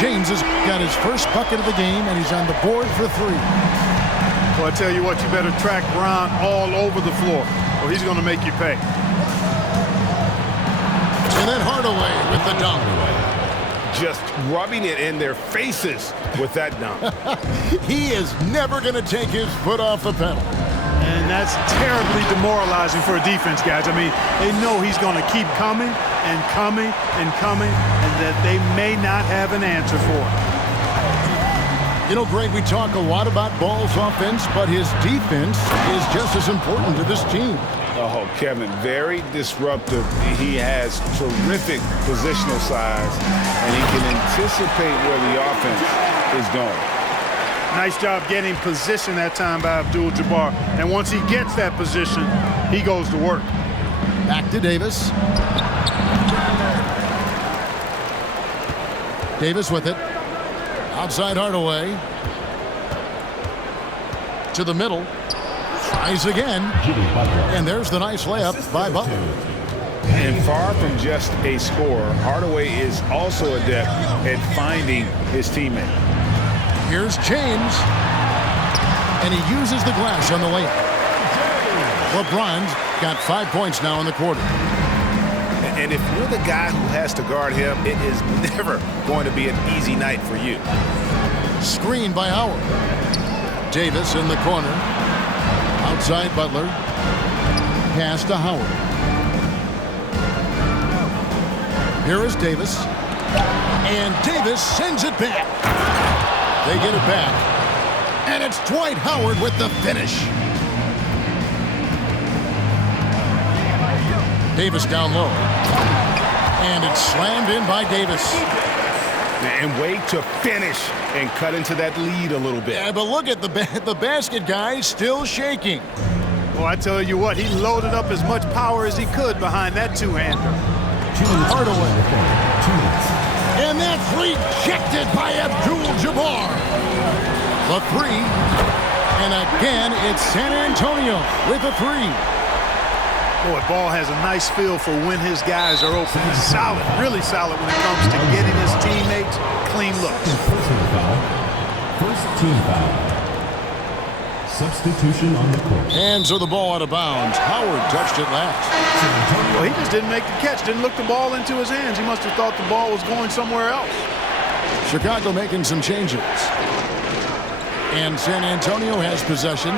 James has got his first bucket of the game, and he's on the board for 3. Well, I tell you what, you better track Bron all over the floor, or he's going to make you pay. And then Hardaway with the dunk. Just rubbing it in their faces with that dunk. He is never going to take his foot off the pedal. And that's terribly demoralizing for a defense, guys. I mean, they know he's going to keep coming and coming and coming, and that they may not have an answer for it. You know, Greg, we talk a lot about Ball's offense, but his defense is just as important to this team. Oh, Kevin, very disruptive. He has terrific positional size, and he can anticipate where the offense is going. Nice job getting position that time by Abdul-Jabbar. And once he gets that position, he goes to work. Back to Davis. Davis with it. Outside Hardaway. To the middle. Tries again. And there's the nice layup by Butler. And far from just a scorer, Hardaway is also adept at finding his teammate. Here's James. And he uses the glass on the layup. LeBron's got 5 points now in the quarter. And if you're the guy who has to guard him, it is never going to be an easy night for you. Screen by Howard. Davis in the corner. Outside Butler. Pass to Howard. Here is Davis. And Davis sends it back. They get it back. And it's Dwight Howard with the finish. Davis down low. And it's slammed in by Davis. And way to finish and cut into that lead a little bit. Yeah, but look at the basket guy still shaking. Well, I tell you what, he loaded up as much power as he could behind that two-hander. Hardaway. And that's rejected by Abdul-Jabbar. The 3. And again, it's San Antonio with a 3. Boy, Ball has a nice feel for when his guys are open. He's solid, really solid when it comes to getting his teammates clean looks. First team foul. Substitution on the court. Hands of the ball out of bounds. Howard touched it last. Well, he just didn't make the catch, didn't look the ball into his hands. He must have thought the ball was going somewhere else. Chicago making some changes. And San Antonio has possession.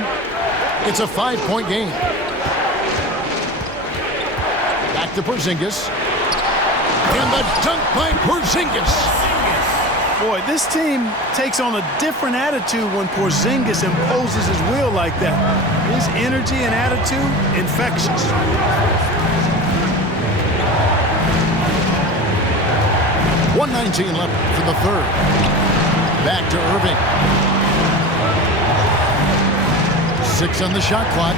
It's a 5-point game. Back to Porzingis. And the dunk by Porzingis. Boy, this team takes on a different attitude when Porzingis imposes his will like that. His energy and attitude, infectious. .119 left for the third. Back to Irving. 6 on the shot clock.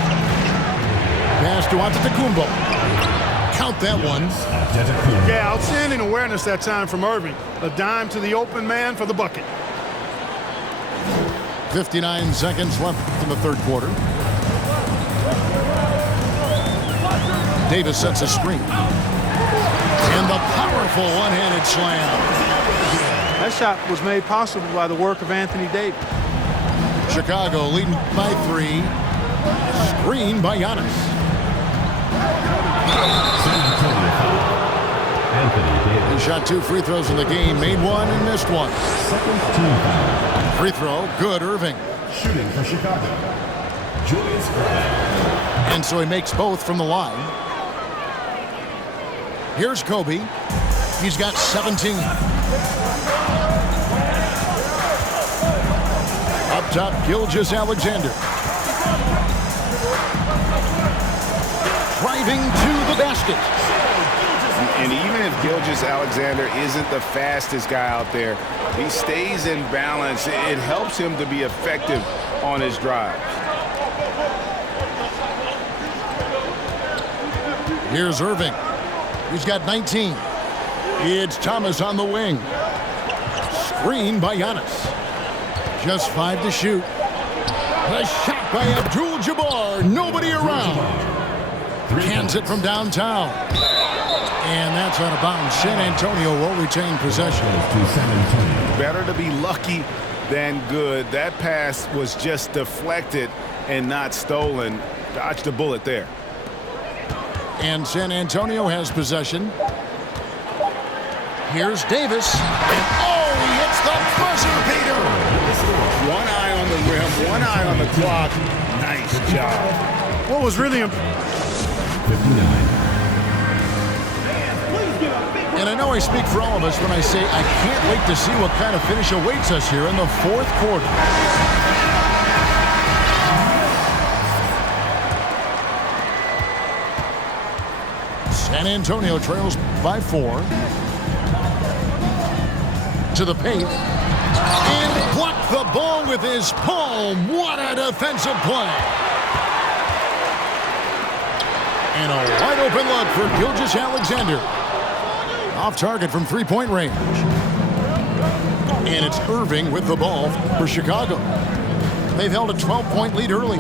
Pass to Antetokounmpo. Count that one. Yeah, outstanding awareness that time from Irving. A dime to the open man for the bucket. 59 seconds left in the third quarter. Davis sets a screen. And the powerful one-handed slam. That shot was made possible by the work of Anthony Davis. Chicago leading by 3. Screen by Giannis. He shot 2 free throws in the game, made 1 and missed 1. Second team foul. Free throw, good, Irving. Shooting for Chicago. Julius Irving. And so he makes both from the line. Here's Kobe. He's got 17. Up top, Gilgeous-Alexander. Driving to the basket. And even if Gilgeous-Alexander isn't the fastest guy out there, he stays in balance. It helps him to be effective on his drive. Here's Irving. He's got 19. It's Thomas on the wing. Screen by Giannis. Just 5 to shoot. The shot by Abdul-Jabbar. Nobody around. Cans it from downtown. And that's out of bounds. San Antonio will retain possession. To San Antonio. Better to be lucky than good. That pass was just deflected and not stolen. Dodged a bullet there. And San Antonio has possession. Here's Davis. And oh, he hits the buzzer beater. One eye on the rim, one eye on the clock. Nice job. What was really 59. And I know I speak for all of us when I say I can't wait to see what kind of finish awaits us here in the fourth quarter. San Antonio trails by 4. To the paint. And blocked the ball with his palm. What a defensive play. And a wide open look for Gilgeous-Alexander. Off target from three-point range. And it's Irving with the ball for Chicago. They've held a 12-point lead early.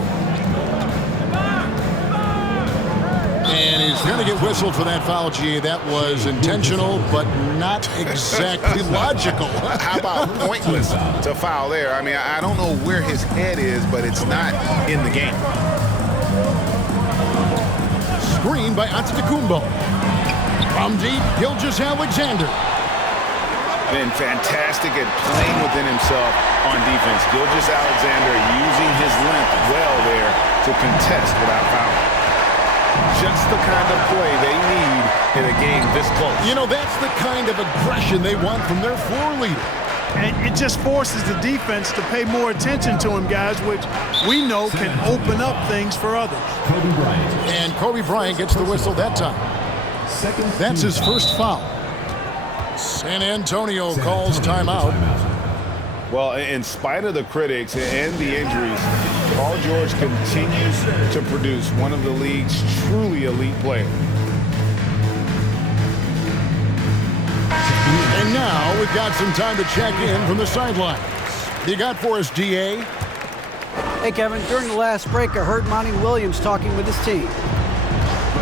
And he's going to get whistled for that foul, G. That was intentional, but not exactly logical. How about pointless to foul there? I mean, I don't know where his head is, but it's not in the game. Screen by Antetokounmpo. From deep, Gilgeous-Alexander. Been fantastic at playing within himself on defense. Gilgeous-Alexander using his length well there to contest without fouling. Just the kind of play they need in a game this close. You know, that's the kind of aggression they want from their floor leader. And it just forces the defense to pay more attention to him, guys, which we know can open up things for others. Kobe Bryant. And Kobe Bryant gets the whistle that time. That's his first foul. San Antonio calls timeout. Well, in spite of the critics and the injuries, Paul George continues to produce one of the league's truly elite players. And now we've got some time to check in from the sidelines. You got for us, DA? Hey, Kevin, during the last break, I heard Monty Williams talking with his team.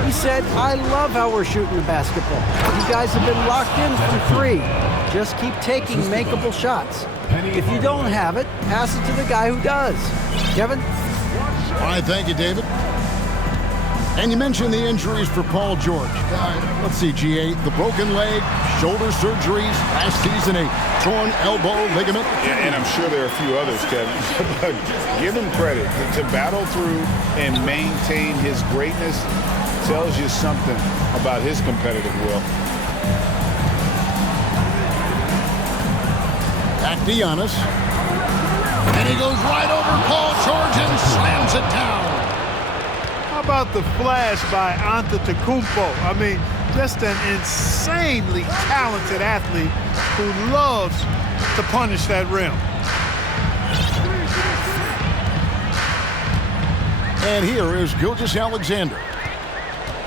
He said, I love how we're shooting the basketball. You guys have been locked in from 3. Just keep taking makeable shots. If you don't have it, pass it to the guy who does. Kevin? All right, thank you, David. And you mentioned the injuries for Paul George. Let's see, GA, the broken leg, shoulder surgeries, last season a torn elbow ligament. Yeah, and I'm sure there are a few others, Kevin. But give him credit. To battle through and maintain his greatness tells you something about his competitive will. Back to Giannis. And he goes right over Paul George and slams it down. How about the flash by Antetokounmpo? I mean, just an insanely talented athlete who loves to punish that rim. And here is Gilgeous-Alexander.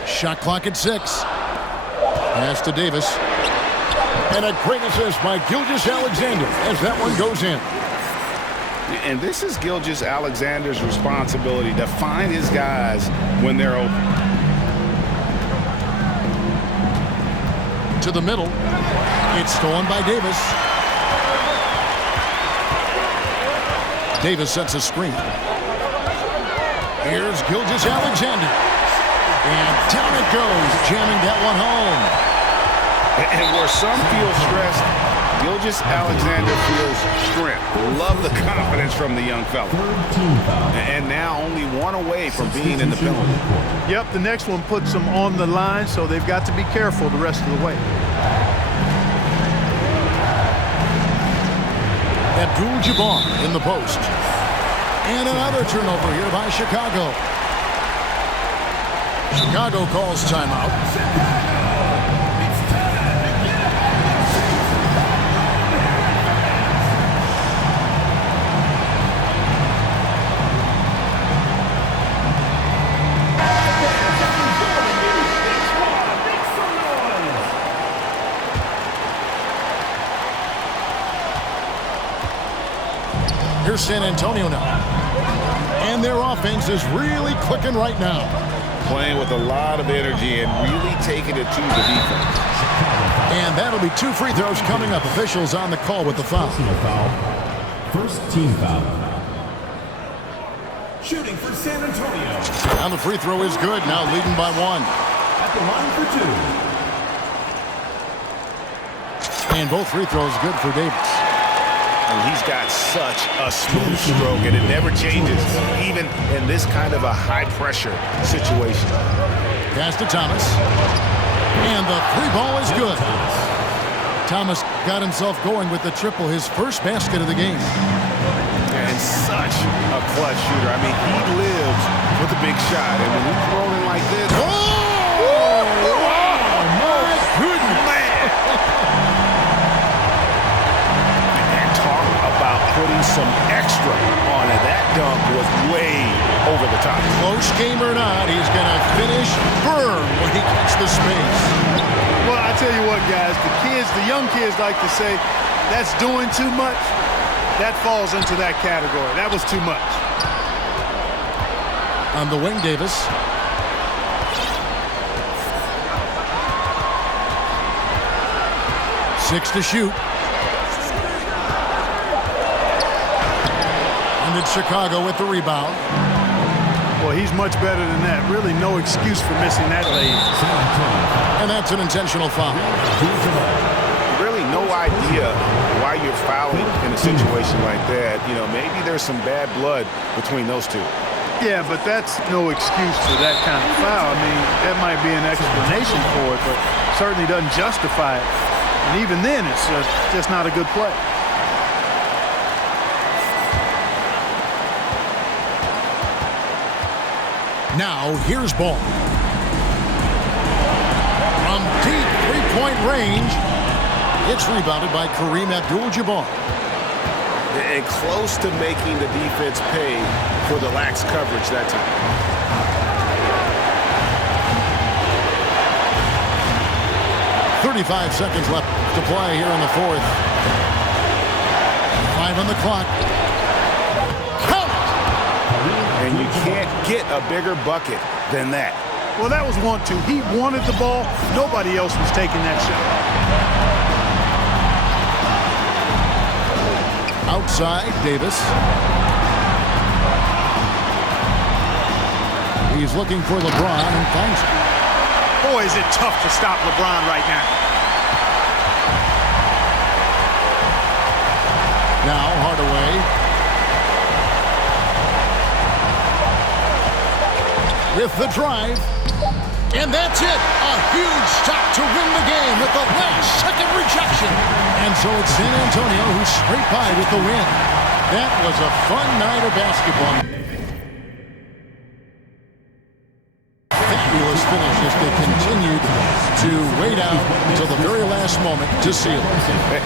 Shot clock at 6. Pass to Davis. And a great assist by Gilgeous-Alexander as that one goes in. And this is Gilgeous-Alexander's responsibility to find his guys when they're open. To the middle. It's stolen by Davis. Davis sets a screen. Here's Gilgeous-Alexander. And down it goes, jamming that one home. And where some feel stressed, Gilgeous-Alexander feels strength. Love the confidence from the young fella. And now only one away from being in the penalty. Yep, the next one puts them on the line, so they've got to be careful the rest of the way. Abdul-Jabbar in the post. And another turnover here by Chicago. Chicago calls timeout. Here's San Antonio now. And their offense is really clicking right now. playing with a lot of energy and really taking it to the defense. And that'll be 2 free throws coming up. Officials on the call with the foul. First team foul. Shooting for San Antonio. Now the free throw is good. Now leading by 1. At the line for 2. And both free throws good for Davis. And he's got such a smooth stroke, and it never changes, even in this kind of a high-pressure situation. Pass to Thomas. And the 3 ball is good. Thomas got himself going with the triple, his first basket of the game. And such a clutch shooter. I mean, he lives with a big shot, and when he's rolling like this... Oh, my goodness! Man! And talk about putting some extra on it. That dunk was way over the top. Close game or not, he's going to finish firm when he gets the space. Well, I tell you what, guys, the young kids like to say, that's doing too much. That falls into that category. That was too much. On the wing, Davis. Six to shoot. And it's Chicago with the rebound. Well, he's much better than that. Really no excuse for missing that lead. And that's an intentional foul. Really no idea why you're fouling in a situation like that. You know, maybe there's some bad blood between those two. Yeah, but that's no excuse for that kind of foul. I mean, that might be an explanation for it, but certainly doesn't justify it. And even then, it's just not a good play. Now, here's ball. From deep three-point range, it's rebounded by Kareem Abdul-Jabbar. And close to making the defense pay for the lax coverage that time. .35 seconds left to play here in the fourth. 5 on the clock. Count! And you can't get a bigger bucket than that. Well, that was 1-2. He wanted the ball. Nobody else was taking that shot. Outside, Davis. He's looking for LeBron and finds him. Boy, is it tough to stop LeBron right now. Now, Hardaway. With the drive. And that's it. A huge stop to win the game with the last-second rejection. And so it's San Antonio who's straight by with the win. That was a fun night of basketball. Fabulous finish as they continued to wait out until the very last moment to seal it.